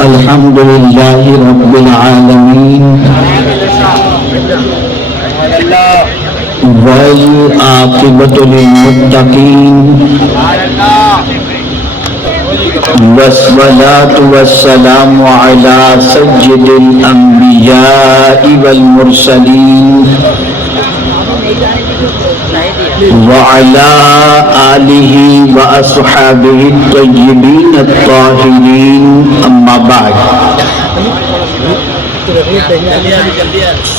الحمد لله رب العالمين والعاقبة للمتقين والصلاة والسلام على سيد الأنبياء والمرسلين وعلى آله وأصحابه الطيبين الطاهرين أما بعد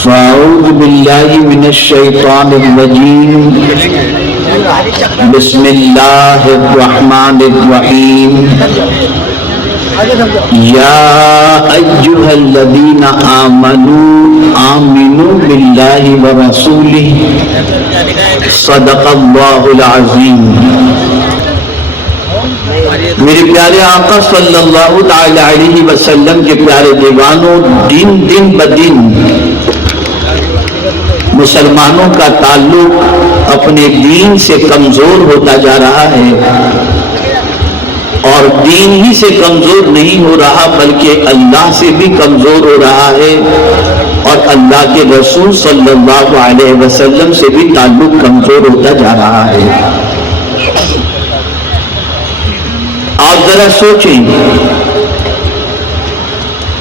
فأعوذ بالله من الشيطان الرجيم بسم الله الرحمن الرحيم يا أيها الذين آمنوا بالله ورسوله صدق اللہ العظیم۔ میرے پیارے آقا صلی اللہ تعالی علیہ وسلم کے پیارے دیوانوں، دن بدن مسلمانوں کا تعلق اپنے دین سے کمزور ہوتا جا رہا ہے، اور دین ہی سے کمزور نہیں ہو رہا بلکہ اللہ سے بھی کمزور ہو رہا ہے، اور اللہ کے رسول صلی اللہ علیہ وسلم سے بھی تعلق کمزور ہوتا جا رہا ہے۔ آپ ذرا سوچیں،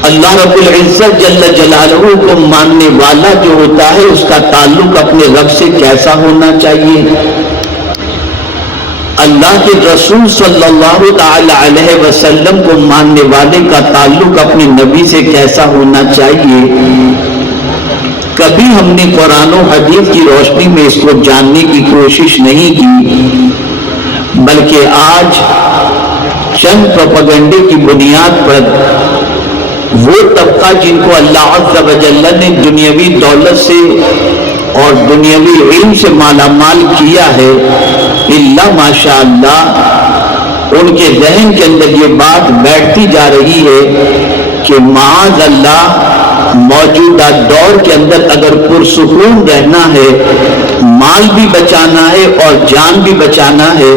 اللہ رب العزت جل جلالہ کو ماننے والا جو ہوتا ہے اس کا تعلق اپنے رب سے کیسا ہونا چاہیے؟ اللہ کے رسول صلی اللہ تعالی علیہ وسلم کو ماننے والے کا تعلق اپنے نبی سے کیسا ہونا چاہیے؟ کبھی ہم نے قرآن و حدیث کی روشنی میں اس کو جاننے کی کوشش نہیں کی، بلکہ آج چند پروپیگنڈے کی بنیاد پر وہ طبقہ جن کو اللہ عز و جل نے دنیاوی دولت سے اور دنیاوی علم سے مالا مال کیا ہے، اللہ ماشاء اللہ ان کے ذہن کے اندر یہ بات بیٹھتی جا رہی ہے کہ معاذ اللہ موجودہ دور کے اندر اگر پرسکون رہنا ہے، مال بھی بچانا ہے اور جان بھی بچانا ہے،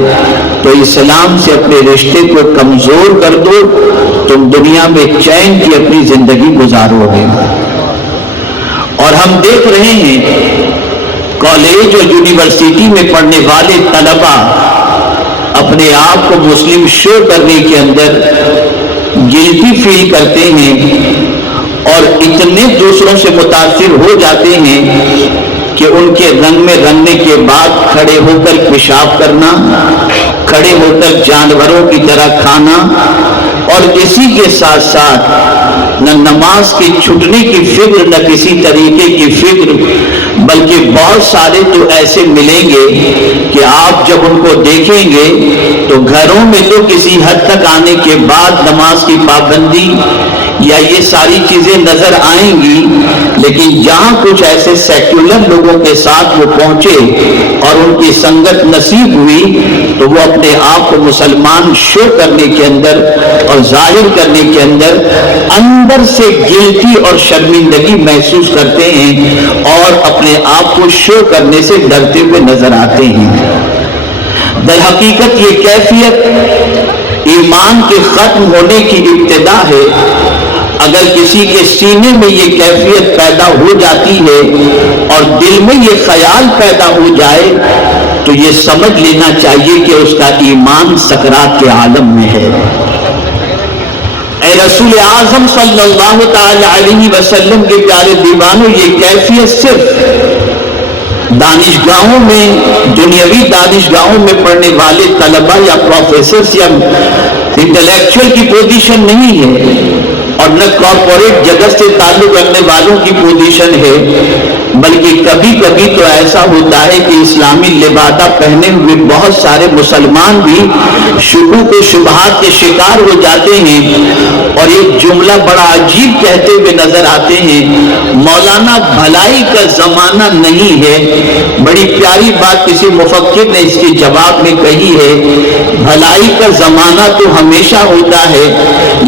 تو اسلام سے اپنے رشتے کو کمزور کر دو، تم دنیا میں چین کی اپنی زندگی گزارو گے۔ اور ہم دیکھ رہے ہیں کالج اور یونیورسٹی میں پڑھنے والے طلبہ اپنے آپ کو مسلم شو کرنے کے اندر گلٹی فیل کرتے ہیں، اور اتنے دوسروں سے متاثر ہو جاتے ہیں کہ ان کے رنگ میں رنگنے کے بعد کھڑے ہو کر پیشاب کرنا، کھڑے ہو کر جانوروں کی طرح کھانا، اور اسی کے ساتھ ساتھ نہ نماز کی چھٹنے کی فکر، نہ کسی طریقے کی فکر، بلکہ بہت سارے تو ایسے ملیں گے کہ آپ جب ان کو دیکھیں گے تو گھروں میں تو کسی حد تک آنے کے بعد نماز کی پابندی یا یہ ساری چیزیں نظر آئیں گی، لیکن جہاں کچھ ایسے سیکولر لوگوں کے ساتھ وہ پہنچے اور ان کی سنگت نصیب ہوئی تو وہ اپنے آپ کو مسلمان شو کرنے کے اندر اور ظاہر کرنے کے اندر سے گلٹی اور شرمندگی محسوس کرتے ہیں اور اپنے آپ کو شو کرنے سے ڈرتے ہوئے نظر آتے ہیں۔ در حقیقت یہ کیفیت ایمان کے ختم ہونے کی ابتدا ہے۔ اگر کسی کے سینے میں یہ کیفیت پیدا ہو جاتی ہے اور دل میں یہ خیال پیدا ہو جائے تو یہ سمجھ لینا چاہیے کہ اس کا ایمان سکرات کے عالم میں ہے۔ اے رسول اعظم صلی اللہ تعالی علیہ وسلم کے پیارے دیوانوں، یہ کیفیت صرف دانشگاہوں میں، دنیاوی دانشگاہوں میں پڑھنے والے طلبہ یا پروفیسرز یا انٹلیکچوئل کی پوزیشن نہیں ہے، اور نہ کارپوریٹ جگت سے تعلق رکھنے والوں کی پوزیشن ہے، بلکہ کبھی کبھی تو ایسا ہوتا ہے کہ اسلامی لبادہ پہنے ہوئے بہت سارے مسلمان بھی شکوک و شبہات کے شکار ہو جاتے ہیں اور ایک جملہ بڑا عجیب کہتے ہوئے نظر آتے ہیں، مولانا بھلائی کا زمانہ نہیں ہے۔ بڑی پیاری بات کسی مفکر نے اس کے جواب میں کہی ہے، بھلائی کا زمانہ تو ہمیشہ ہوتا ہے،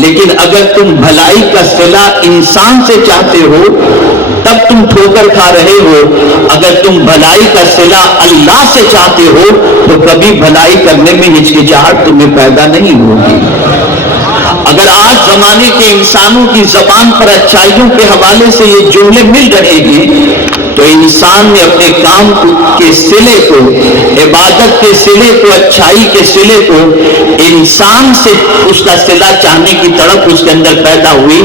لیکن اگر تم بھلائی کا صلہ انسان سے چاہتے ہو تب تم ٹھوکر کھا رہے ہو، اگر تم بھلائی کا صلہ اللہ سے چاہتے ہو تو کبھی بھلائی کرنے میں ہچکچاہٹ تمہیں پیدا نہیں ہوگی۔ اگر آج زمانے کے انسانوں کی زبان پر اچھائیوں کے حوالے سے یہ جملے مل رہے ہیں تو انسان نے اپنے کام کے صلے کو، عبادت کے صلے کو، اچھائی کے صلے کو انسان سے اس کا صلہ چاہنے کی تڑپ اس کے اندر پیدا ہوئی،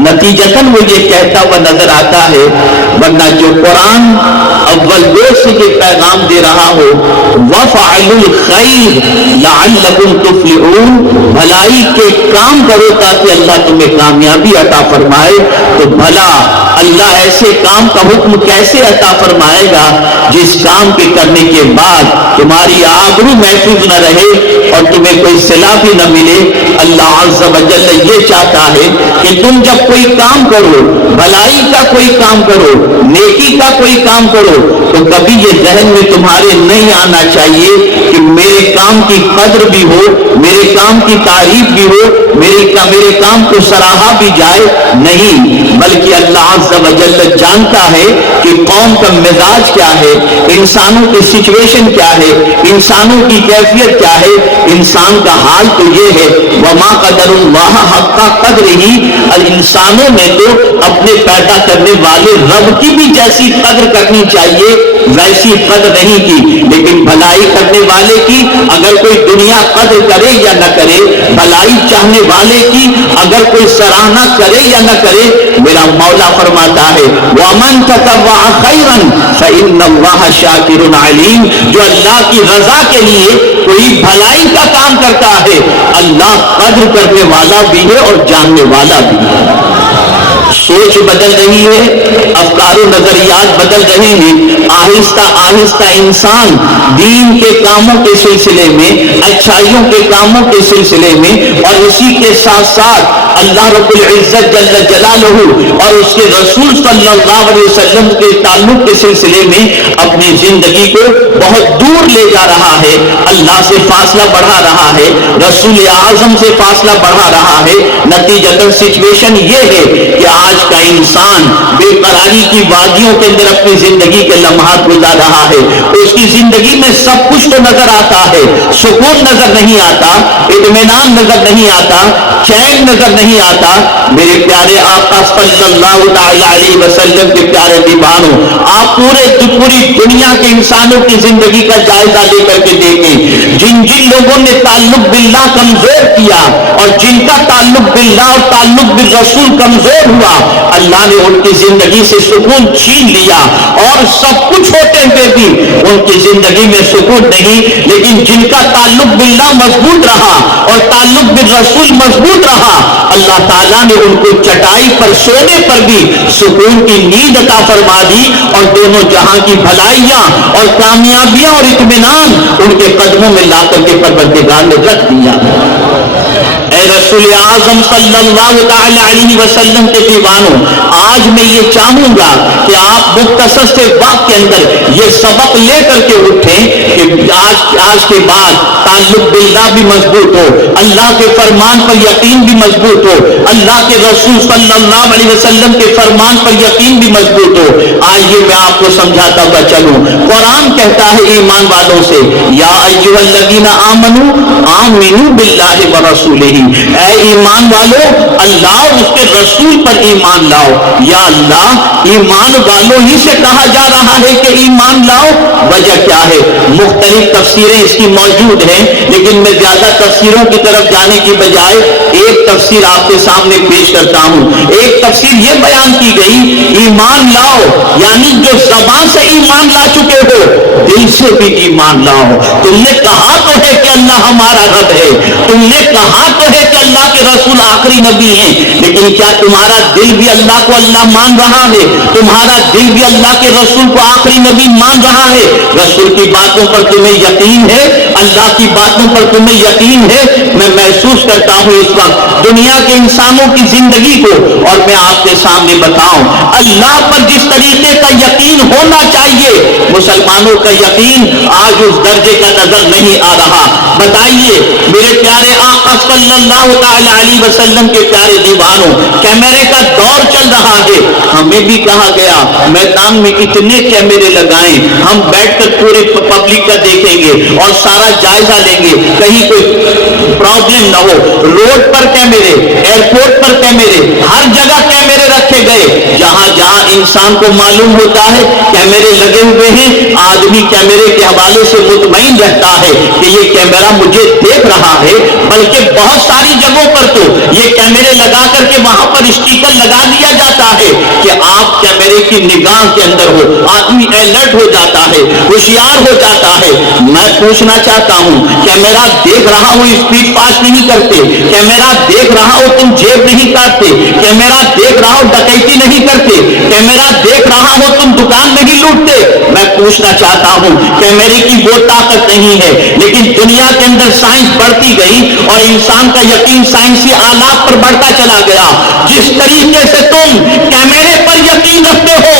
نتیجتاً وہ یہ کہتا ہوا نظر آتا ہے۔ ورنہ جو قرآن اول دور سے یہ پیغام دے رہا ہو، وَفَعَلُوا الْخَيْرَ لَعَلَّكُمْ تُفْلِحُونَ، بھلائی کے کام کرو تاکہ اللہ تمہیں کامیابی عطا فرمائے، تو بھلا اللہ ایسے کام کا حکم کیسے عطا فرمائے گا جس کام کے کرنے کے بعد تمہاری آبرو محفوظ نہ رہے اور تمہیں کوئی صلہ بھی نہ ملے۔ اللہ عز و جل یہ چاہتا ہے کہ تم جب کوئی کام کرو، بھلائی کا کوئی کام کرو، نیکی کا کوئی کام کرو، تو کبھی یہ ذہن میں تمہارے نہیں آنا چاہیے کہ میرے کام کی قدر بھی ہو، میرے کام کی تعریف بھی ہو، میرے کام کو سراہا بھی جائے، نہیں، بلکہ اللہ عز و جل جانتا ہے کہ قوم کا مزاج کیا ہے، انسانوں کی سچویشن کیا ہے، انسانوں کی کیفیت کیا ہے۔ انسان کا حال تو یہ ہے، وما قدر اللہ حق قدرہ، انسانوں نے تو اپنے پیدا کرنے والے رب کی بھی جیسی قدر کرنی چاہیے ویسی قدر نہیں کی، لیکن بھلائی کرنے والے کی اگر کوئی دنیا قدر کرے یا نہ کرے، بھلائی چاہنے والے کی اگر کوئی سراہنا کرے یا نہ کرے، میرا مولا فرماتا ہے وَمَن تَطَوَّعَ خَيْرًا فَإِنَّ اللَّهَ شَاكِرٌ عَلِيمٌ، جو اللہ کی رضا کے لیے کوئی بھلائی کا کام کرتا ہے، اللہ قدر کرنے والا بھی ہے اور جاننے والا بھی ہے۔ سوچ بدل رہی ہے، افکار و نظریات بدل رہے ہیں، آہستہ آہستہ انسان دین کے کاموں کے سلسلے میں، اچھائیوں کے کاموں کے سلسلے میں، اور اسی کے ساتھ ساتھ اللہ رب العزت جل جلالہ اور اس کے رسول صلی اللہ علیہ وسلم کے تعلق کے سلسلے میں اپنی زندگی کو بہت دور لے جا رہا ہے، اللہ سے فاصلہ بڑھا رہا ہے، رسول اعظم سے فاصلہ بڑھا رہا ہے۔ نتیجتاً سچویشن یہ ہے کہ آج کا انسان بے قراری کی وادیوں کے اندر اپنی زندگی کے لمحات گزار رہا ہے۔ اس کی زندگی میں سب کچھ تو نظر آتا ہے، سکون نظر نہیں آتا، اطمینان نظر نہیں آتا، چین نظر نہیں آتا۔ میرے پیارے آقا صلی اللہ تعالی علیہ وسلم کے پیارے دیوانوں، آپ پوری دنیا کے انسانوں کی زندگی کا جائزہ لے کر کے دیکھیں، جن لوگوں نے تعلق باللہ کمزور کیا اور جن کا تعلق باللہ اور تعلق بالرسول کمزور ہوا، اللہ نے ان کی زندگی سے سکون چھین لیا، اور سب کچھ ہوتے ہوئے بھی ان کی زندگی میں سکون نہیں۔ لیکن جن کا تعلق باللہ مضبوط رہا اور تعلق بالرسول مضبوط رہا، اللہ تعالیٰ نے ان کو چٹائی پر سونے پر بھی سکون کی نیند عطا فرما دی، اور دونوں جہاں کی بھلائیاں اور کامیابیاں اور اطمینان ان کے قدموں میں لا کر کے پروردگار نے رکھ دیا۔ اے رسول اعظم صلی اللہ تعالی علیہ وسلم کے دیوانوں، آج میں یہ چاہوں گا کہ آپ مختصر سے وقت کے اندر یہ سبق لے کر کے اٹھیں کہ آج کے بعد تعلق باللہ بھی مضبوط ہو، اللہ کے فرمان پر یقین بھی مضبوط ہو، اللہ کے رسول صلی اللہ علیہ وسلم کے فرمان پر یقین بھی مضبوط ہو۔ آئیے میں آپ کو سمجھاتا ہوا چلوں، قرآن کہتا ہے ایمان والوں سے، یا ایھا الذین آمنوا آمنوا باللہ ورسولہ، اے ایمان والو اللہ اور اس کے رسول پر ایمان لاؤ۔ یا اللہ، ایمان والوں ہی سے کہا جا رہا ہے کہ ایمان لاؤ، وجہ کیا ہے؟ مختلف تفسیریں اس کی موجود ہیں، لیکن میں زیادہ تفسیروں کی طرف جانے کی بجائے ایک تفسیر آپ کے سامنے پیش کرتا ہوں۔ ایک تفسیر یہ بیان کی گئی، ایمان لاؤ یعنی جو زبان سے ایمان لا چکے ہو، دل سے بھی ایمان لاؤ۔ تم نے کہا تو ہے کہ اللہ ہمارا رب ہے، تم نے کہا تو ہے کہ اللہ کے رسول آخری نبی ہیں، لیکن کیا تمہارا دل بھی اللہ کو اللہ مان رہا ہے؟ تمہارا دل بھی اللہ کے رسول کو آخری نبی مان رہا ہے؟ رسول کی باتوں پر تمہیں یقین ہے؟ اللہ کی باتوں پر تمہیں یقین ہے؟ میں محسوس کرتا ہوں اس وقت دنیا کے انسانوں کی زندگی کو، اور میں آپ کے سامنے بتاؤں اللہ پر جس طریقے کا یقین ہونا چاہیے، مسلمانوں کا یقین آج اس درجے کا نظر نہیں آ رہا۔ بتائیے میرے پیارے آقا صلی اللہ تعالی علیہ وسلم کے پیارے دیوانوں، کیمرے کا دور چل رہا ہے، ہمیں بھی کہا گیا میدان میں اتنے کیمرے لگائیں، ہم بیٹھ کر پورے پبلک کا دیکھیں گے اور سارا جائزہ لیں گے کہیں کوئی پرابلم نہ ہو. روڈ پر کیمرے, ایئرپورٹ پر کیمرے, ہر جگہ کیمرے رکھے گئے. جہاں جہاں انسان کو معلوم ہوتا ہے کیمرے لگے ہوئے ہیں, آدمی کیمرے کے حوالے سے مطمئن رہتا ہے کہ یہ کیمرہ مجھے دیکھ رہا ہے. بلکہ بہت ساری جگہوں پر تو یہ کیمرے لگا کر کے وہاں پر اسٹیکر لگا دیا جاتا ہے کہ آپ کیمرے کی نگاہ کے اندر ہو. آدمی الرٹ ہو جاتا ہے, ہوشیار ہو جاتا ہے. میں پوچھنا چاہتا ہوں, کیمرہ دیکھ رہا ہوں اسپیڈ فاسٹ نہیں کرتے, کیمرہ دیکھ رہا ہو تم جیب نہیں کاٹتے, کیمرہ دیکھ رہا ہو ڈکیتی نہیں کرتے, کیمرہ دیکھ رہا ہو تم دکان نہیں لوٹتے. میں پوچھنا چاہتا ہوں, کیمرے کی وہ طاقت نہیں ہے. لیکن دنیا کے اندر سائنس بڑھتی گئی اور انسان کا یقین سائنسی آلات پر بڑھتا چلا گیا. جس طریقے سے تم کیمرے پر یقین رکھتے ہو,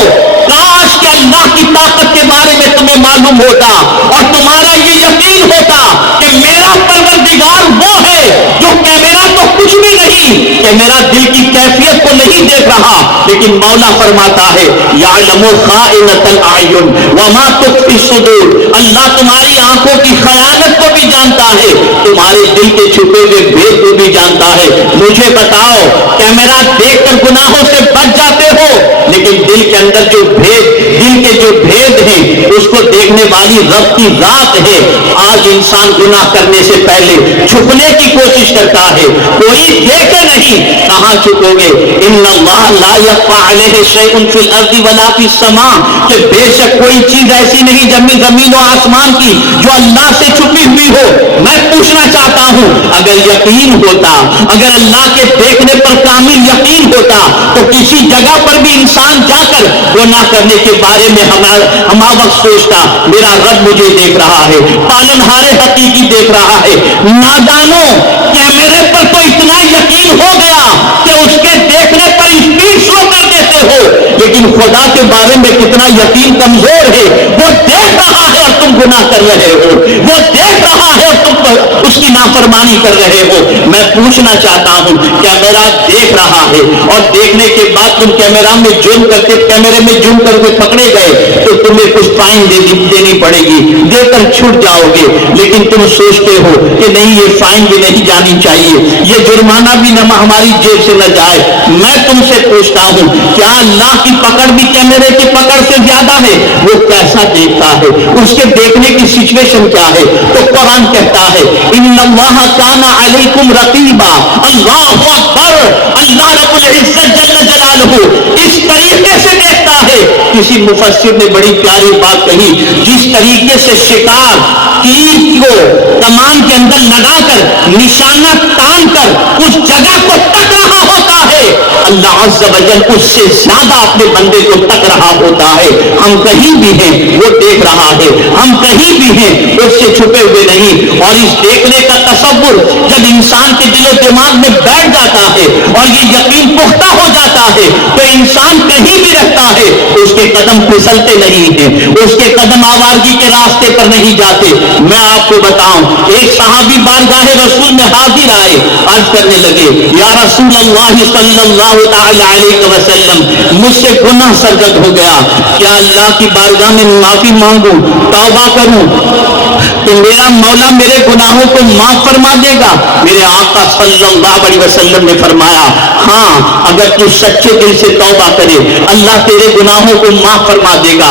کاش کہ اللہ کی طاقت کے بارے میں تمہیں معلوم ہوتا اور تمہارا یہ یقین ہوتا کہ میرا پروردگار وہ ہے جو کیمرہ تو کچھ بھی نہیں, کہ میرا دل کی کیفیت کو نہیں دیکھ رہا, لیکن مولا فرماتا ہے یعلم خائنۃ الاعین وما تخفی الصدور. اللہ تمہاری آنکھوں کی خیانت کو بھی جانتا ہے, تمہارے دل کے چھپے ہوئے بھید کو بھی جانتا ہے. مجھے بتاؤ, کیمرہ دیکھ کر گناہوں سے بچ جاتے ہو, لیکن دل کے اندر جو بھید, دل کے جو بھید ہیں اس کو دیکھنے والی رب کی ذات ہے. آج انسان گناہ کرنے سے پہلے چھپنے کی کوشش کرتا ہے, کوئی دیکھے نہیں, کہاں چھپو گے؟ ان اللہ لا یخفی علیہ شیء فی الارض ولا فی السماء, کہ بے شک کوئی چیز ایسی نہیں زمین و آسمان کی جو اللہ سے چھپی ہوئی ہو. میں پوچھنا چاہتا ہوں, اگر یقین ہوتا, اگر اللہ کے دیکھنے پر کامل یقین ہوتا تو کسی جگہ پر بھی انسان جا کر گناہ کرنے کے بارے میں ہما وقت سوچتا میرا رب مجھے دیکھ رہا ہے, پالنہار حقیقی دیکھ رہا ہے. نادانوں, کیمرے پر تو اتنا یقین ہو گیا کہ اس کے دیکھنے پر اسپیڈ شو کر دیتے ہو, لیکن خدا کے بارے میں کتنا یقین کمزور ہے. وہ دیکھ رہا ہے اور تم گناہ کر رہے ہو, وہ دیکھ رہا ہے اور تم پر اس کی نافرمانی کر رہے ہو. میں پوچھنا چاہتا ہوں, کیمرہ دیکھ رہا ہے اور دیکھنے کے بعد تم کیمرہ میں جوم کر کے, کیمرے میں جوم کر کے پکڑے گئے تو تمہیں کچھ فائن دینی پڑے گی, دے کر چھوٹ جاؤ گے. لیکن تم سوچتے ہو کہ نہیں, یہ فائن بھی نہیں جانی چاہیے, یہ جرمانہ بھی نہ ہماری جیب سے نہ جائے. میں تم سے پوچھتا ہوں, کیا اللہ کی پکڑ بھی کیمرے کی پکڑ سے زیادہ ہے؟ وہ کیسا دیکھتا ہے, اس کے دیکھنے کی سچویشن کیا ہے؟ تو قرآن کہتا ہے ان اللہ کان علیکم رقیبا. اللہ اکبر, اللہ رب العزت جل جلالہ اس طریقے سے دیکھتا ہے. کسی مفسر نے بڑی پیاری بات کہی, جس طریقے سے شکار تیر کو کمان کے اندر لگا کر نشانہ تان کر اس جگہ کو تک رہا ہوتا ہے, اللہ عز و جل اس سے زیادہ اپنے بندے کو تک رہا ہوتا ہے. ہم کہیں بھی ہیں وہ دیکھ رہا ہے, ہم کہیں بھی ہیں اس سے چھپے ہوئے نہیں. اور اس دیکھنے کا تصور جب انسان کے دل و دماغ میں بیٹھ جاتا ہے اور یہ یقین پختہ ہو جاتا ہے تو انسان کہیں بھی رہتا ہے, اس کے قدم پھسلتے نہیں ہیں, اس کے قدم آوارگی کے راستے پر نہیں جاتے. میں آپ کو بتاؤں, ایک صحابی بارگاہ رسول میں حاضر آئے, عرض کرنے لگے یا رسول اللہ صلی اللہ تعالی علیہ وسلم, مجھ سے گناہ سرزد ہو گیا, کیا اللہ کی بارگاہ میں معافی مانگوں, توبہ کروں تو میرا مولا میرے گناہوں کو معاف فرما دے گا؟ میرے آقا صلی اللہ علیہ وسلم نے فرمایا ہاں, اگر تو سچے دل سے توبہ کرے اللہ تیرے گناہوں کو معاف فرما دے گا.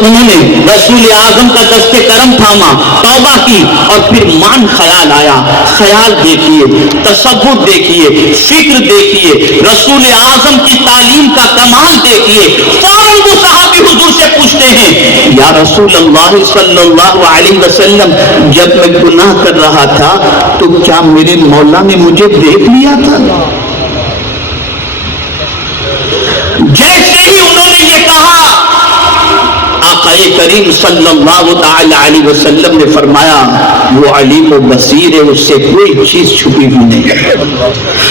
انہوں نے رسول اعظم کا دست کرم تھاما, توبہ کی, اور پھر مان خیال آیا. خیال دیکھیے, تصور دیکھیے, فکر دیکھیے, رسول اعظم کی تعلیم کا کمال دیکھیے. فوراً وہ صحابی حضور سے پوچھتے ہیں یا رسول اللہ صلی اللہ علیہ وسلم, جب میں گناہ کر رہا تھا تو کیا میرے مولا نے مجھے دیکھ لیا تھا؟ جیسے ہی انہوں نے یہ کہا, آقا کریم صلی اللہ تعالی علیہ وسلم نے فرمایا وہ علیم و بصیر ہے, اس سے کوئی چیز چھپی ہوئی نہیں.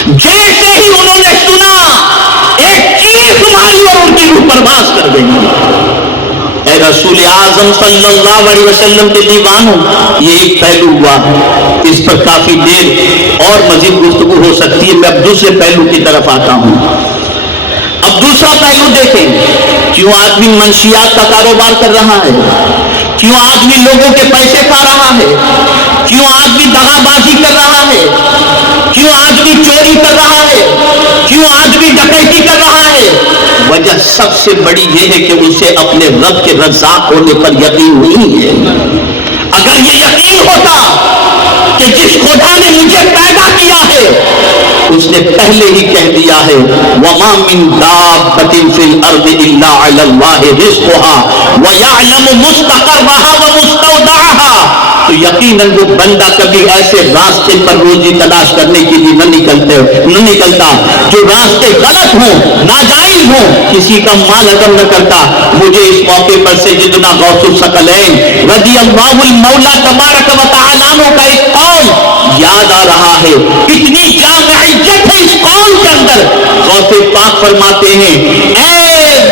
جیسے ہی انہوں نے سنا, ایک چیخ ماری اور ان کی روح پرواز کر گئی. اے رسول اعظم صلی اللہ علیہ وسلم کے دیوانوں, یہ ایک پہلو ہوا, اس پر کافی دیر اور مزید گفتگو ہو سکتی ہے. میں اب دوسرے پہلو کی طرف آتا ہوں. اب دوسرا پہلو دیکھیں, کیوں آدمی منشیات کا کاروبار کر رہا ہے, کیوں آدمی لوگوں کے پیسے کھا رہا ہے؟ کیوں آدمی دغا بازی کر رہا ہے؟ کیوں آدمی چوری کر رہا ہے؟ کیوں آدمی ڈکیتی کر رہا ہے؟ وجہ سب سے بڑی یہ ہے کہ اسے اپنے رب کے رزاق ہونے پر یقین نہیں ہے۔ اگر یہ یقین ہوتا کہ جس خدا نے مجھے پیدا کیا ہے اس نے پہلے ہی کہہ دیا ہے وَمَا مِن دَابَّةٍ فِي الْأَرْضِ إِلَّا عَلَى اللَّهِ رِزْقُهَا وَيَعْلَمُ مُسْتَقَرَّهَا وَمُسْتَوْدَعَهَا، تو یقیناً وہ بندہ کبھی ایسے راستے پر روزی تلاش کرنے کے لیے نہ نکلتا جو راستے غلط ہوں، ناجائز ہوں، کسی کا مال ہضم نہ کرتا۔ مجھے اس موقع پر سیدنا غوث الثقلین رضی اللہ المولا تبارک و تعالیٰ عنہ کا ایک قول یاد آ رہا ہے۔ اتنی جامعیت ہے اس قول کے اندر۔ غوث پاک فرماتے ہیں اے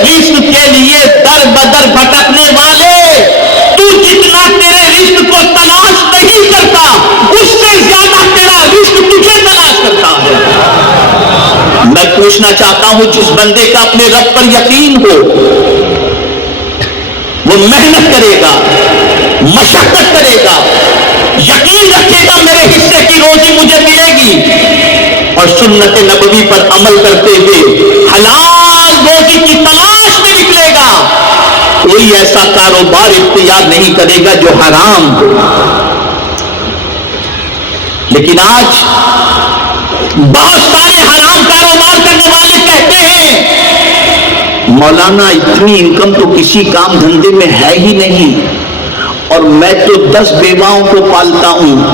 رزق کے لیے در بدر بھٹکنے والے، تو جتنا تیرے رزق کو تلاش نہیں کرتا اس سے زیادہ تیرا رزق تجھے تلاش کرتا ہے۔ میں پوچھنا چاہتا ہوں جس بندے کا اپنے رب پر یقین ہو وہ محنت کرے گا، مشقت کرے گا، یقین رکھے گا میرے حصے کی روزی مجھے ملے گی، اور سنت نبوی پر عمل کرتے ہوئے حلال روزی کی تلاش میں نکلے گا۔ کوئی ایسا کاروبار اختیار نہیں کرے گا جو حرام ہو۔ لیکن آج بہت سارے حرام کاروبار کرنے والے کہتے ہیں مولانا اتنی انکم تو کسی کام دھندے میں ہے ہی نہیں، اور میں تو 10 بیواؤں کو پالتا ہوں۔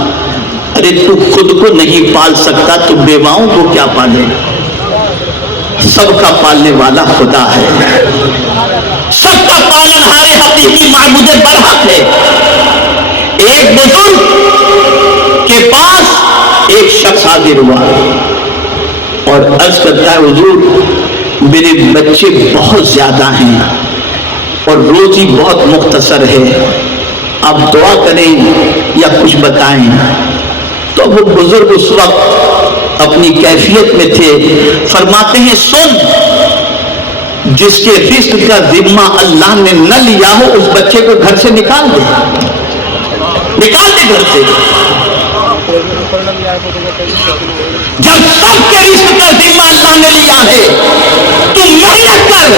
ارے تو خود کو نہیں پال سکتا تو بیواؤں کو کیا پالے؟ سب کا پالنے والا خدا ہے، سب کا پالنہار حقیقی معبود برحق ہے۔ ایک بزرگ کے پاس ایک شخص حاضر ہوا اور عرض کرتا ہے حضور میرے بچے بہت زیادہ ہیں اور روزی بہت مختصر ہے، آپ دعا کریں یا کچھ بتائیں۔ تو وہ بزرگ اس وقت اپنی کیفیت میں تھے، فرماتے ہیں سن، جس کے رزق کا ذمہ اللہ نے نہ لیا ہو اس بچے کو گھر سے نکال دے، نکال دے گھر سے۔ جب سب کے رزق کا ذمہ اللہ نے لیا ہے تو محنت کر،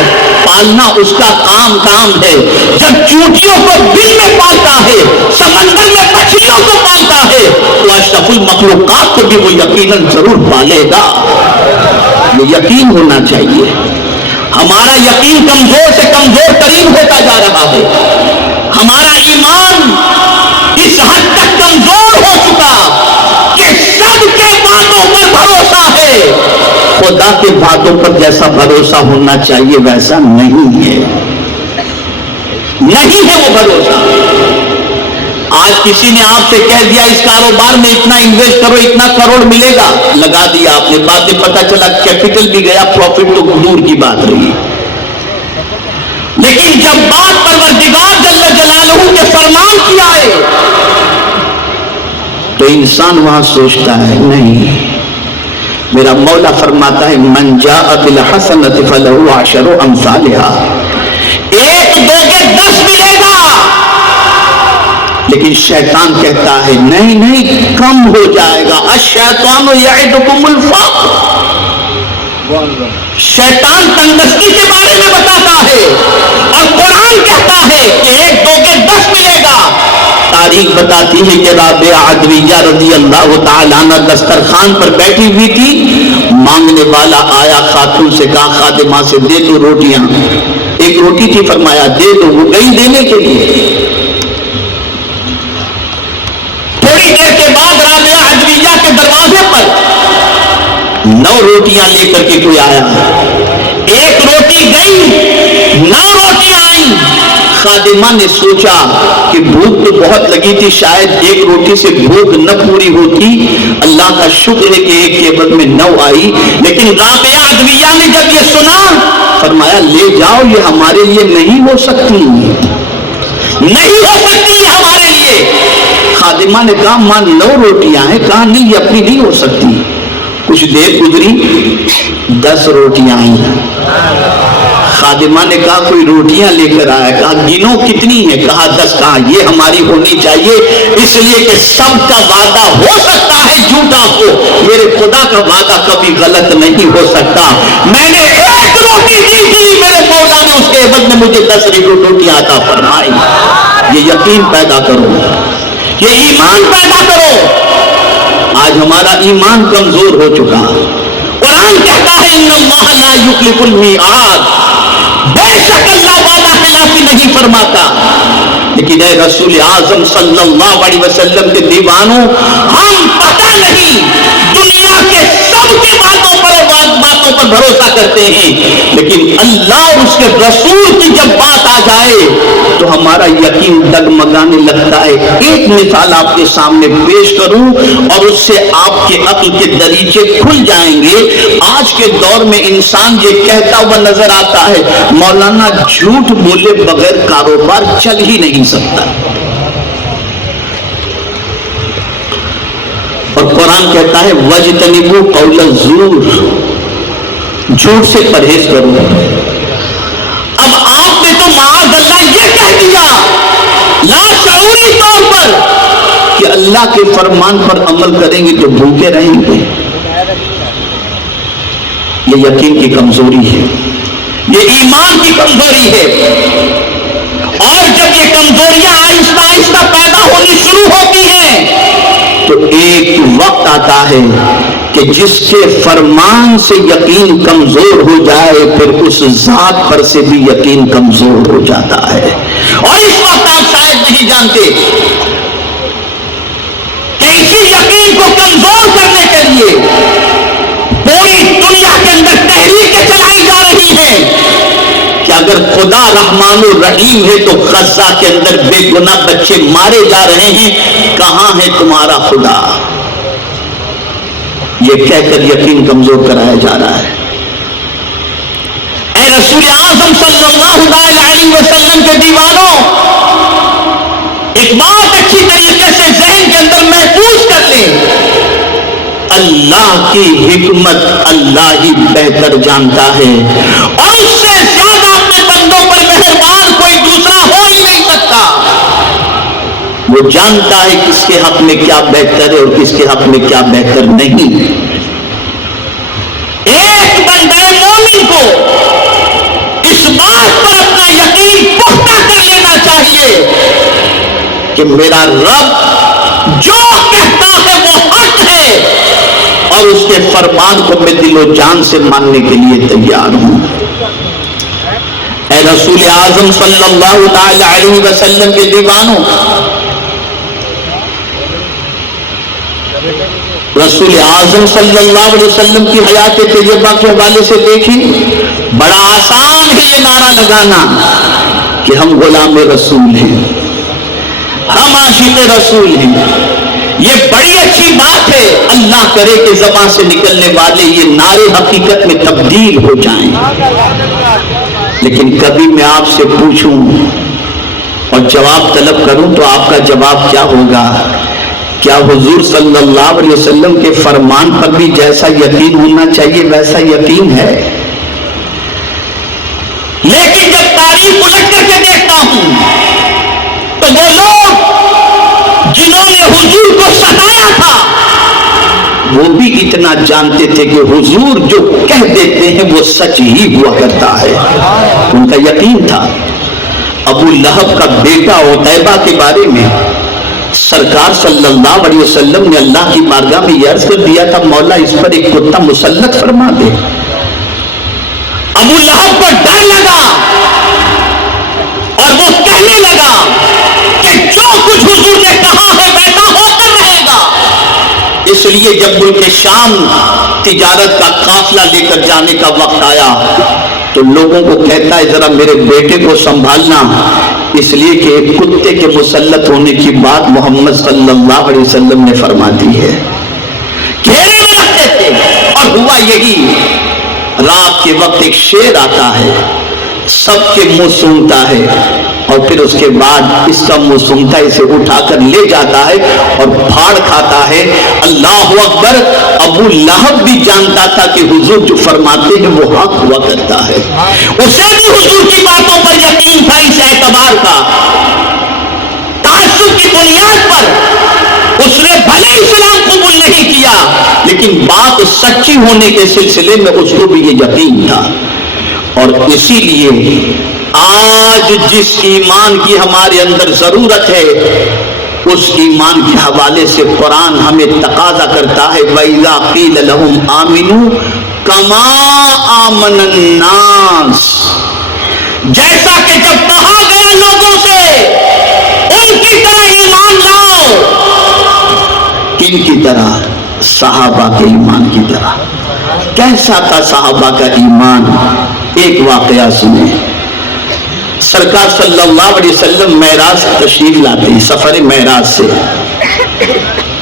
پالنا اس کا کام ہے۔ جب چونٹیوں کو بل میں پالتا ہے، سمندر میں مچھلیوں کو پالتا ہے، تو اشرف المخلوقات کو بھی وہ یقیناً ضرور پالے گا۔ یہ یقین ہونا چاہیے۔ ہمارا یقین کمزور سے کمزور ترین ہوتا جا رہا ہے، ہمارا ایمان اس حد تک کمزور ہو چکا کہ سب کے باتوں پر بھروسہ ہے، خدا کے باتوں پر جیسا بھروسہ ہونا چاہیے ویسا نہیں ہے، نہیں ہے وہ بھروسہ۔ آج کسی نے آپ سے کہہ دیا اس کاروبار میں اتنا انویسٹ کرو، اتنا کروڑ ملے گا، لگا دیا آپ نے، بعد میں پتا چلا کیپٹل بھی گیا، پروفٹ تو دور کی بات رہی۔ لیکن جب بات پروردگار جل جلالہ کے فرمان کی آئے تو انسان وہاں سوچتا ہے نہیں، میرا مولا فرماتا ہے من جاء بالحسنۃ فلہ عشر امثالھا، ایک دو کے 10 ملے گا، لیکن شیطان کہتا ہے نہیں کم ہو جائے گا، الشیطان یعدکم الفقر، شیطان تندرستی کے بارے میں بتاتا ہے، اور قرآن کہتا ہے کہ ایک دو کے 10 ملے گا۔ تاریخ بتاتی ہے کہ رابعہ عدویہ رضی اللہ تعالیٰ عنہ دسترخوان پر بیٹھی ہوئی تھی، مانگنے والا آیا، خاتون سے کہا خادمہ سے دے دو روٹیاں، ایک روٹی تھی، فرمایا دے دو، وہ گئی دینے کے لیے۔ تھوڑی دیر کے بعد رابعہ عدویہ کے دروازے پر 9 روٹیاں لے کر کے کوئی آیا، ایک روٹی گئی، 9 روٹیاں آئیں۔ خادمہ نے سوچا کہ بھوک تو بہت لگی تھی، شاید ایک روٹی سے بھوک نہ پوری ہوتی، اللہ کا شکر ہے کہ ایک کے بعد میں 9 آئی۔ لیکن رابعہ عدویہ نے جب یہ سنا فرمایا لے جاؤ، یہ ہمارے لیے نہیں ہو سکتی، نہیں ہو سکتی یہ ہمارے لیے۔ خادمہ نے کہا ماں 9 روٹیاں ہیں، کہا نہیں یہ اپنی نہیں ہو سکتی۔ کچھ دیر گزری، 10 روٹیاں آئیں، خادمہ نے کہا کوئی روٹیاں لے کر آیا, کہا گنو کتنی ہیں, کہا 10, کہا یہ ہماری ہونی چاہیے اس لیے کہ سب کا وعدہ ہو سکتا ہے جھوٹا ہو, میرے خدا کا وعدہ کبھی غلط نہیں ہو سکتا. میں نے ایک روٹی دی تھی, میرے مولا نے اس کے عوض میں مجھے 10 روٹیاں عطا فرمائی. یہ یقین پیدا کرو, یہ ایمان پیدا کرو. آج ہمارا ایمان کمزور ہو چکا. قرآن کہتا ہے ان اللہ لا یخلف المیعاد, بے شک اللہ وعدہ خلافی نہیں فرماتا. لیکن اے رسول اعظم صلی اللہ علیہ وسلم کے دیوانوں, ہم پتہ نہیں دنیا کے سب کی باتوں پر بھروسہ کرتے ہیں, لیکن اللہ اور اس کے رسول کی جب بات آ جائے تو ہمارا یقین ڈگمگانے لگتا ہے. ایک مثال آپ کے سامنے پیش کروں اور اس سے آپ کے عقل کے دریچے کھل جائیں گے. آج کے دور میں انسان یہ کہتا ہوا نظر آتا ہے مولانا جھوٹ بولے بغیر کاروبار چل ہی نہیں سکتا, اور قرآن کہتا ہے وَاجْتَنِبُوا قَوْلَ الزُّورِ, جھوٹ سے پرہیز کرو. اب آپ نے تو معاذ اللہ یہ کہہ دیا لاشعوری طور پر کہ اللہ کے فرمان پر عمل کریں گے تو بھوکے رہیں گے. یہ یقین کی کمزوری ہے, یہ ایمان کی کمزوری ہے. اور جب یہ کمزوریاں آہستہ آہستہ پیدا ہونی شروع ہوتی ہیں تو ایک وقت آتا ہے کہ جس کے فرمان سے یقین کمزور ہو جائے پھر اس ذات پر سے بھی یقین کمزور ہو جاتا ہے. اور اس وقت آپ شاید نہیں جانتے کہ اسی یقین کو کمزور کرنے کے لیے پوری دنیا کے اندر تحریکیں چلائی جا رہی ہیں کہ اگر خدا رحمان الرحیم ہے تو غزہ کے اندر بے گناہ بچے مارے جا رہے ہیں, کہاں ہے تمہارا خدا؟ یہ کہہ کر یقین کمزور کرایا جا رہا ہے. اے رسول اعظم صلی اللہ علیہ وسلم کے دیوانوں, ایک بات اچھی طریقے سے ذہن کے اندر محفوظ کر لیں, اللہ کی حکمت اللہ ہی بہتر جانتا ہے, اور اس سے زیادہ اپنے بندوں پر مہربان کوئی دوسرا ہو ہی نہیں سکتا. وہ جانتا ہے کس کے حق میں کیا بہتر ہے اور کس کے حق میں کیا بہتر نہیں. ایک بندہ مومن کو اس بات پر اپنا یقین پختہ کر لینا چاہیے کہ میرا رب جو کہتا ہے وہ حق ہے, اور اس کے فرمان کو میں دل و جان سے ماننے کے لیے تیار ہوں. اے رسول اعظم صلی اللہ تعالی علیہ وسلم کے دیوانوں, رسول اعظم صلی اللہ علیہ وسلم کی حیات طیبہ کے حوالے سے دیکھیں, بڑا آسان ہے یہ نعرہ لگانا کہ ہم غلام رسول ہیں, ہم عاشق رسول ہیں. یہ بڑی اچھی بات ہے, اللہ کرے کہ زبان سے نکلنے والے یہ نعرے حقیقت میں تبدیل ہو جائیں. لیکن کبھی میں آپ سے پوچھوں اور جواب طلب کروں تو آپ کا جواب کیا ہوگا؟ کیا حضور صلی اللہ علیہ وسلم کے فرمان پر بھی جیسا یقین ہونا چاہیے ویسا یقین ہے؟ لیکن جب تاریخ الٹ کر کے دیکھتا ہوں تو وہ لوگ جنہوں نے حضور کو ستایا تھا وہ بھی اتنا جانتے تھے کہ حضور جو کہہ دیتے ہیں وہ سچ ہی ہوا کرتا ہے. ان کا یقین تھا. ابو لہب کا بیٹا عتیبہ کے بارے میں سرکار صلی اللہ علیہ وسلم نے اللہ کی بارگاہ میں یہ عرض کر دیا تھا مولا اس پر ایک کتا مسلط فرما دے. ابو لہب کو ڈر لگا اور وہ کہنے لگا کہ جو کچھ حضور نے کہا ہے ویسا ہو کر رہے گا. اس لیے جب ملک شام تجارت کا قافلہ لے کر جانے کا وقت آیا تو لوگوں کو کہتا ہے ذرا میرے بیٹے کو سنبھالنا, اس لیے کہ ایک کتے کے مسلط ہونے کی بات محمد صلی اللہ علیہ وسلم نے فرما دی ہے. گھیرے میں رکھتے تھے اور ہوا یہی, رات کے وقت ایک شیر آتا ہے, سب کے منہ سونگتا ہے اور پھر اس کے بعد اس کا منہ سنتا اسے اٹھا کر لے جاتا ہے اور پھاڑ کھاتا ہے۔ اللہ اکبر! ابو لہب بھی جانتا تھا کہ حضور جو فرماتے ہیں وہ حق ہوا کرتا ہے، اسے بھی حضور کی باتوں پر یقین تھا اس اعتبار کا، تعصب کی بنیاد پر اس نے بھلے اسلام قبول نہیں کیا لیکن بات سچی ہونے کے سلسلے میں اس کو بھی یہ یقین تھا۔ اور اسی لیے آج جس ایمان کی ہمارے اندر ضرورت ہے اس ایمان کے حوالے سے قرآن ہمیں تقاضا کرتا ہے وَإِذَا قِيلَ لَهُمْ آمِنُوا كَمَا آمَنَ النَّاسِ، جیسا کہ جب کہا گیا لوگوں سے ان کی طرح ایمان لاؤ، کن کی طرح؟ صحابہ کے ایمان کی طرح۔ کیسا تھا صحابہ کا ایمان؟ ایک واقعہ سنیں۔ سرکار صلی اللہ علیہ وسلم معراج تشریف لاتے ہیں، سفر معراج سے،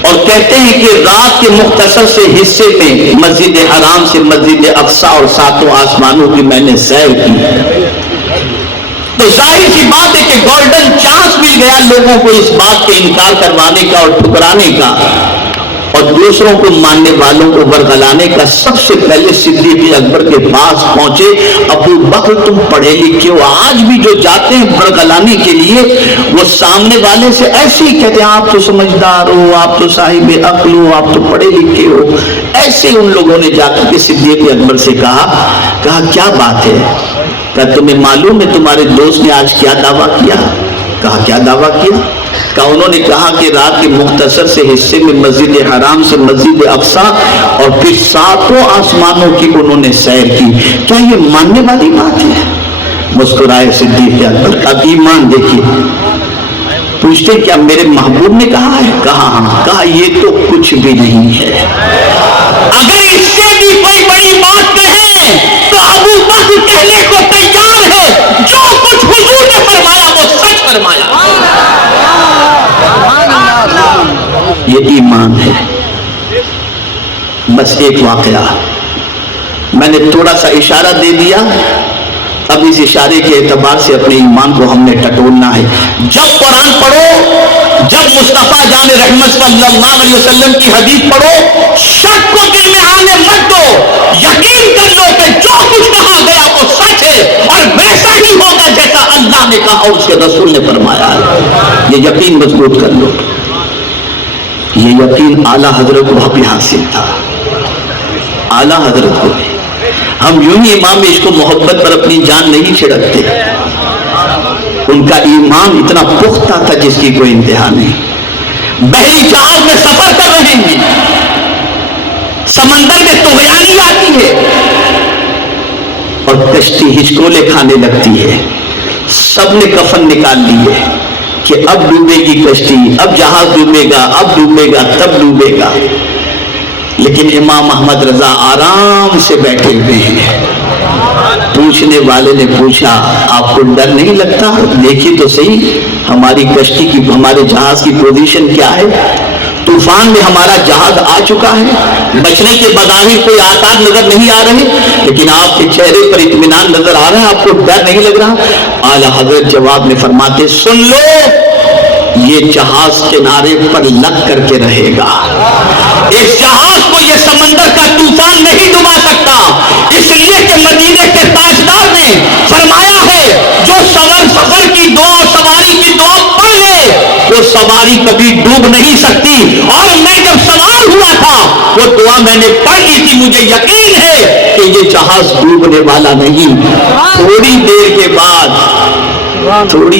اور کہتے ہیں کہ رات کے مختصر سے حصے میں مسجد حرام سے مسجد اقصی اور ساتوں آسمانوں کی میں نے سیر کی، تو ظاہر سی بات ہے کہ گولڈن چانس مل گیا لوگوں کو اس بات کے انکار کروانے کا اور ٹھکرانے کا اور دوسروں کو ماننے والوں کو برگلانے کا۔ سب سے پہلے صدیق اکبر کے پاس پہنچے، ابو بکر تم پڑھے لکھے ہو، آج بھی جو جاتے ہیں برگلانے کے لیے وہ سامنے والے سے ایسے ہی کہتے ہیں آپ تو سمجھدار ہو، آپ تو صاحب عقل ہو، آپ تو پڑھے لکھے ہو۔ ایسے ان لوگوں نے جا کر کے صدیق اکبر سے کہا کیا بات ہے؟ کہا تمہیں معلوم ہے تمہارے دوست نے آج کیا دعویٰ کیا؟ کہا کیا دعویٰ کیا؟ کہا انہوں نے کہا کہ رات کے مختصر سے حصے میں مسجد حرام سے مسجد اقصی اور پھر ساتوں آسمانوں کی انہوں نے سیر کی۔ کیا یہ ماننے والی بات ہے؟ مسکرائے صدیق اکبر۔ اب ایمان دیکھیے، پوچھتے کیا میرے محبوب نے کہا ہے؟ کہا ہاں۔ کہا یہ تو کچھ بھی نہیں ہے، اگر اس سے بھی کوئی بڑی بات کہیں تو ابو بکر کہنے کو تیار ہے، جو کچھ حضور نے فرمایا وہ سچ فرمایا۔ یہ ایمان ہے۔ بس ایک واقعہ میں نے تھوڑا سا اشارہ دے دیا، اب اس اشارے کے اعتبار سے اپنے ایمان کو ہم نے ٹٹولنا ہے۔ جب قرآن پڑھو، جب مصطفیٰ جان رحمت صلی اللہ علیہ وسلم کی حدیث پڑھو، شک کو دل میں آنے مت دو، یقین کر لو کہ جو کچھ کہا گیا وہ سچ ہے اور ویسا ہی ہوگا جیسا اللہ نے کہا اور اس کے رسول نے فرمایا ہے۔ یہ یقین مضبوط کر لو۔ یہ یقین اعلیٰ حضرت کو بھی حاصل تھا، اعلیٰ حضرت کو بھی۔ ہم یوں ہی امام عشق و محبت پر اپنی جان نہیں چھڑکتے، ان کا ایمان اتنا پختہ تھا جس کی کوئی انتہا نہیں۔ بحری جہاز میں سفر کر رہے ہیں، سمندر میں طغیانی آتی ہے اور کشتی ہچکولے کھانے لگتی ہے، سب نے کفن نکال لیے کہ اب ڈوبے گی کشتی، اب جہاز ڈوبے گا، اب ڈوبے گا، تب ڈوبے گا، لیکن امام احمد رضا آرام سے بیٹھے ہوئے ہیں۔ پوچھنے والے نے پوچھا آپ کو ڈر نہیں لگتا؟ دیکھیے تو صحیح ہماری کشتی کی، ہمارے جہاز کی پوزیشن کیا ہے، طوفان میں ہمارا جہاز آ چکا ہے، بچنے کے بظاہر کوئی آثار نظر نہیں آ رہے، لیکن آپ کے چہرے پر اطمینان نظر آ رہا ہے، آپ کو ڈر نہیں لگ رہا؟ اعلیٰ حضرت جواب میں فرماتے سن لو، یہ جہاز کنارے پر لگ کر کے رہے گا، اس جہاز کو یہ سمندر کا طوفان نہیں ڈبا سکتا، اس لیے کہ مدینے کے تاجدار نے فرمایا ہے جو سفر کی دعا، سواری کی دعا پڑھ لے وہ سواری کبھی ڈوب نہیں سکتی، اور میں جب سوار ہوا تھا وہ دعا میں نے پڑھ لی تھی، مجھے یقین ہے کہ یہ جہاز ڈوبنے والا نہیں۔ تھوڑی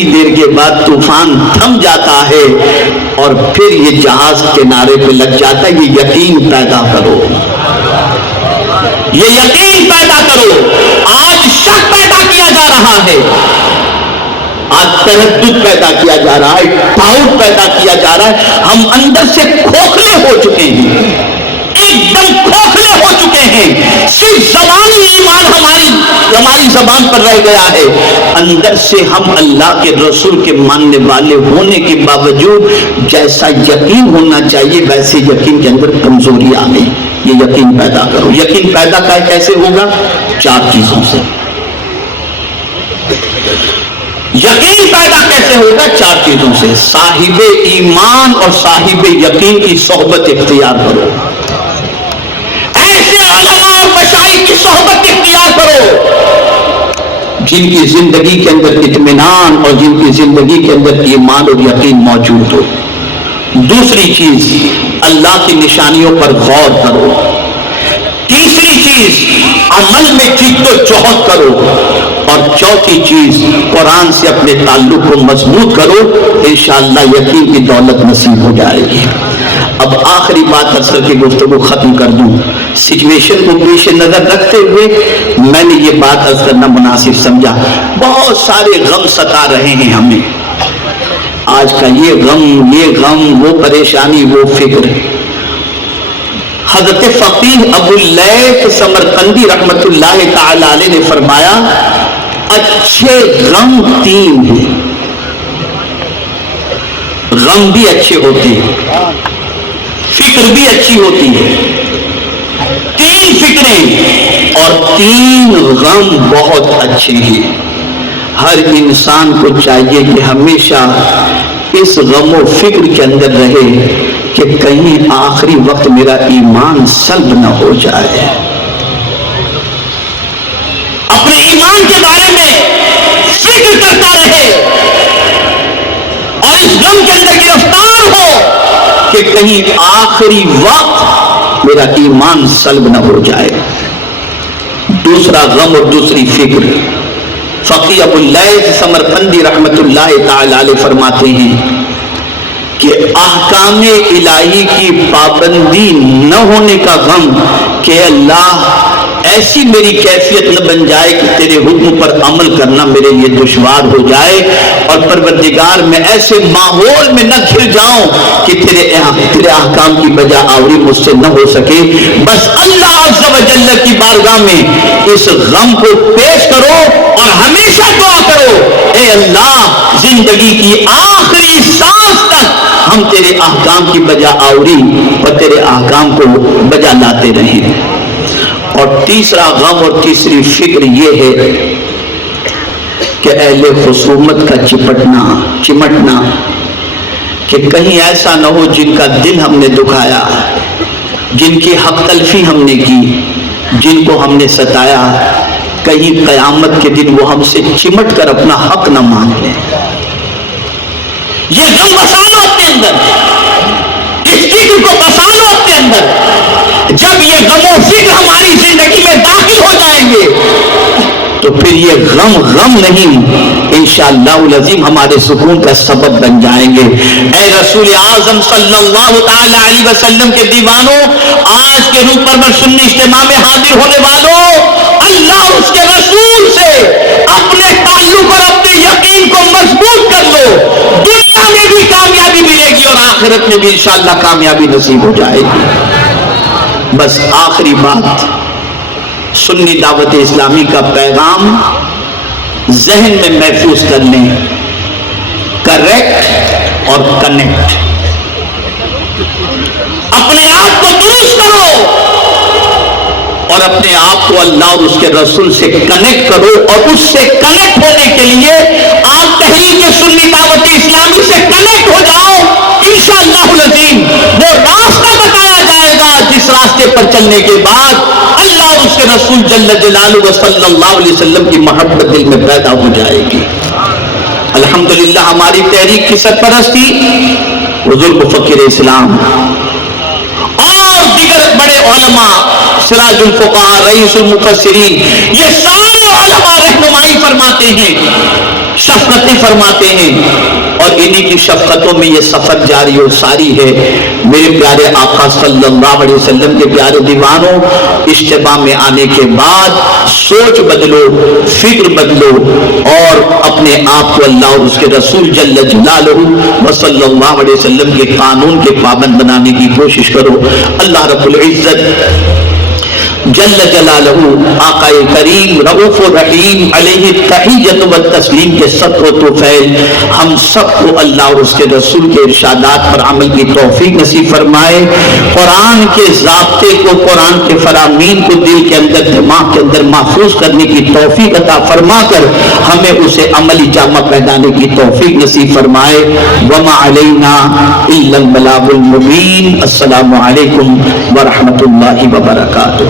دیر کے بعد طوفان تھم جاتا ہے اور پھر یہ جہاز کنارے پہ لگ جاتا ہے۔ یہ یقین پیدا کرو، یہ یقین پیدا کرو۔ آج شک پیدا کیا جا رہا ہے، آج تردد پیدا کیا جا رہا ہے، ڈاؤٹ پیدا کیا جا رہا ہے، ہم اندر سے کھوکھلے ہو چکے ہیں، ایک دم کھوکھلے ہو چکے ہیں، صرف زبانی ایمان ہماری زبان پر رہ گیا ہے، اندر سے ہم اللہ کے رسول کے ماننے والے ہونے کے باوجود جیسا یقین ہونا چاہیے ویسے یقین کے اندر کمزوری آ گئی۔ یہ یقین پیدا کرو۔ یقین پیدا کیسے ہوگا؟ 4 چیزوں سے۔ یقین پیدا کیسے ہوگا؟ 4 چیزوں سے. صاحب ایمان اور صاحب یقین کی صحبت اختیار کرو. ایسے علماء اور مشائخ کی صحبت اختیار کرو جن کی زندگی کے اندر اطمینان اور جن کی زندگی کے اندر ایمان اور یقین موجود ہو. دوسری چیز، اللہ کی نشانیوں پر غور کرو. تیسری چیز، عمل میں جد و جہد کرو. اور چوتھی چیز، قرآن سے اپنے تعلق کو مضبوط کرو. انشاءاللہ یقین کی دولت نصیب ہو جائے گی. اب آخری بات عرض کر کے گفتگو ختم کر دوں. سچویشن کو پیش نظر رکھتے ہوئے میں نے یہ بات عرض کرنا مناسب سمجھا. بہت سارے غم ستا رہے ہیں ہمیں. آج کا یہ غم وہ پریشانی وہ فکر. حضرت فقیہ ابو اللیث سمرقندی رحمت اللہ تعالی علیہ نے فرمایا اچھے غم 3 ہیں. غم بھی اچھے ہوتے ہیں، فکر بھی اچھی ہوتی ہے. 3 فکریں اور 3 غم بہت اچھے ہیں. ہر انسان کو چاہیے کہ ہمیشہ اس غم و فکر کے اندر رہے کہ کہیں آخری وقت میرا ایمان سلب نہ ہو جائے. اپنے ایمان کے بارے میں فکر کرتا رہے اور اس غم کے اندر گرفتار ہو کہ کہیں آخری وقت میرا ایمان سلب نہ ہو جائے. دوسرا غم اور دوسری فکر، فقیہ ابو اللیث سمرقندی رحمت اللہ تعالی علیہ فرماتے ہیں کہ احکام الہی کی پابندی نہ ہونے کا غم کہ اللہ ایسی میری کیفیت نہ بن جائے کہ تیرے حکم پر عمل کرنا میرے لیے دشوار ہو جائے، اور پروردگار میں ایسے ماحول میں نہ گھر جاؤں کہ تیرے احکام کی بجا آوری مجھ سے نہ ہو سکے. بس اللہ عز و جل کی بارگاہ میں اس غم کو پیش کرو اور ہمیشہ دعا کرو، اے اللہ زندگی کی آخری سانس تک ہم تیرے احکام کی بجا آوری اور تیرے احکام کو بجا لاتے رہیں. اور تیسرا غم اور تیسری فکر یہ ہے کہ اہل خصومت کا چمٹنا کہ کہیں ایسا نہ ہو جن کا دل ہم نے دکھایا، جن کی حق تلفی ہم نے کی، جن کو ہم نے ستایا، کہیں قیامت کے دن وہ ہم سے چمٹ کر اپنا حق نہ مانگ لیں. یہ غم بسا لو اپنے اندر، اس فکر کو بسا لو اپنے اندر. جب یہ غم و فکر ہماری زندگی میں داخل ہو جائیں گے تو پھر یہ غم نہیں، انشاءاللہ العظیم ہمارے سکون کا سبب بن جائیں گے. اے رسول اعظم صلی اللہ تعالی علیہ وسلم کے دیوانوں، آج کے روح پر سنی اجتماع میں حاضر ہونے والوں، اللہ اس کے رسول سے اپنے تعلق اور اپنے یقین کو مضبوط کر لو. دنیا میں بھی کامیابی ملے گی اور آخرت میں بھی انشاءاللہ کامیابی نصیب ہو جائے گی. بس آخری بات، سنی دعوت اسلامی کا پیغام ذہن میں محفوظ کر لیں، کریکٹ اور کنیکٹ. اپنے آپ کو درست کرو اور اپنے آپ کو اللہ اور اس کے رسول سے کنیکٹ کرو. اور اس سے کنیکٹ ہونے کے لیے آپ تحریک سنی دعوت اسلامی سے کنیکٹ ہو جاؤ. انشاءاللہ العظیم وہ راستہ بتایا جائے گا جس راستے پر چلنے کے بعد اللہ اور اس کے رسول جل جلالہ صلی اللہ علیہ وسلم کی محبت دل میں پیدا ہو جائے گی. الحمدللہ ہماری تحریک کی سرپرستی بزرگ فقیر اسلام اور دیگر بڑے علماء، سراج الفقہاء، رئیس المفسرین، یہ سارے علماء رہنمائی فرماتے ہیں، شفقتیں فرماتے ہیں، اور انہی کی شفقتوں میں یہ سفر جاری و ساری ہے. میرے پیارے آقا صلی اللہ علیہ وسلم کے پیارے دیوانوں، اجتماع میں آنے کے بعد سوچ بدلو، فکر بدلو اور اپنے آپ کو اللہ اور اس کے رسول جل جلالہ و صلی اللہ علیہ وسلم کے قانون کے پابند بنانے کی کوشش کرو. اللہ رب العزت جل جلالہ آقا کریم رؤوف الرحیم علیہ التحیۃ والتسلیم کے صدق و طفیل ہم سب کو اللہ اور اس کے رسول کے ارشادات پر عمل کی توفیق نصیب فرمائے. قرآن کے ضابطے کو، قرآن کے فرامین کو دل کے اندر، دماغ کے اندر محفوظ کرنے کی توفیق عطا فرما کر ہمیں اسے عملی جامہ پہنانے کی توفیق نصیب فرمائے. وما علینا الا البلاغ المبین. السلام علیکم ورحمۃ اللہ وبرکاتہ.